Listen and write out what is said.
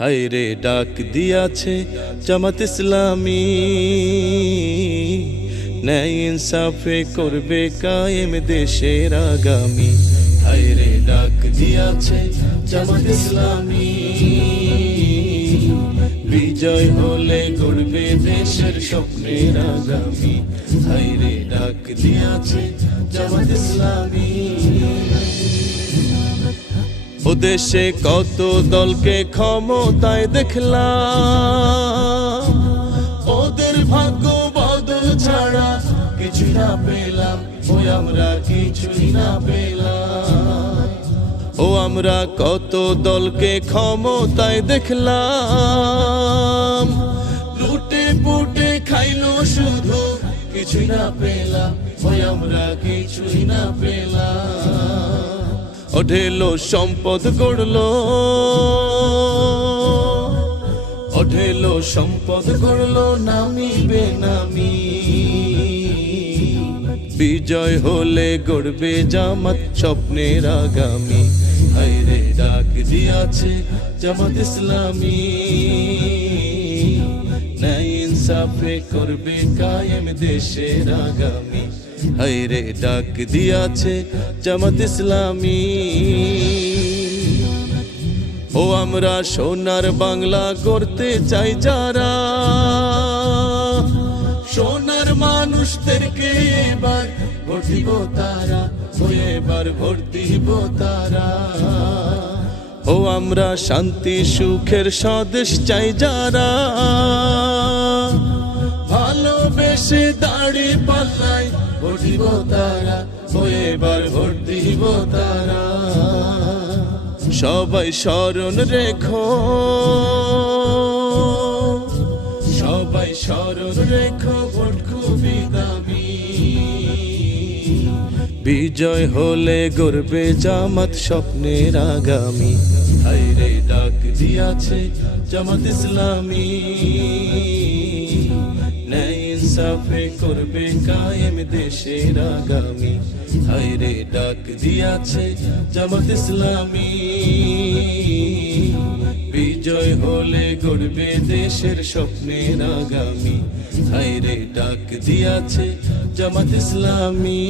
হায় রে ডাক দিয়াছে জামাত ইসলামী, ন্যায় ইনসাফে করবে কায়েম দেশের আগামী। হায় রে ডাক দিয়াছে জামাত ইসলামী, বিজয় হলে গড়বে দেশের স্বপ্নের আগামী। হায় রে ডাক দিয়াছে জামাত ইসলামী। ও দেশে কত দলকে ক্ষমতায় দেখলাম, ওদের ভাগ্য বদল ছাড়া কিছুই না পেলাম, ওই আমরা কিছুই না পেলাম। ও আমরা কত দলকে ক্ষমতায় দেখলাম, লুটে পুটে খাইলো শুধু, কিছুই না পেলাম, ওই আমরা কিছুই না পেলাম। ওঠেলো সম্পদ গড়লো, ওঠেলো সম্পদ গড়লো, নামি বেনামি। বিজয় হলে গড়বে জামাত স্বপ্নের আগামী। হায় রে ডাক দিয়াছে জামাত ইসলামী, ন্যায় ইনসাফে করবে কায়েম দেশের আগামী। হায় রে ডাক দিয়াছে জামাত ইসলামী। ও আমরা সোনার বাংলা গড়তে চাই যারা, সোনার মানুষদেরকে এবার ভোট দিব তারা, ও এবার ভোট দিব তারা। ও আমরা শান্তি সুখের স্বদেশ চাই যারা, ভালোবেসে দাড়ি পাল্লাই ভোট দিব তারা, ও এবার ভোট দিব তারা। সবাই স্মরণ রেখো, সবাই স্মরণ রেখো, ভোট খুবই দামি। বিজয় হলে গড়বে জামাত স্বপ্নের আগামী। হায় রে ডাক দিয়াছে জামাত ইসলামী, ন্যায় ইনসাফে করবে কায়েম দেশের আগামী। হায় রে ডাক দিয়াছে জামাত ইসলামী, বিজয় হলে গড়বে দেশের স্বপ্নের আগামী। হায় রে ডাক দিয়াছে জামাত ইসলামী।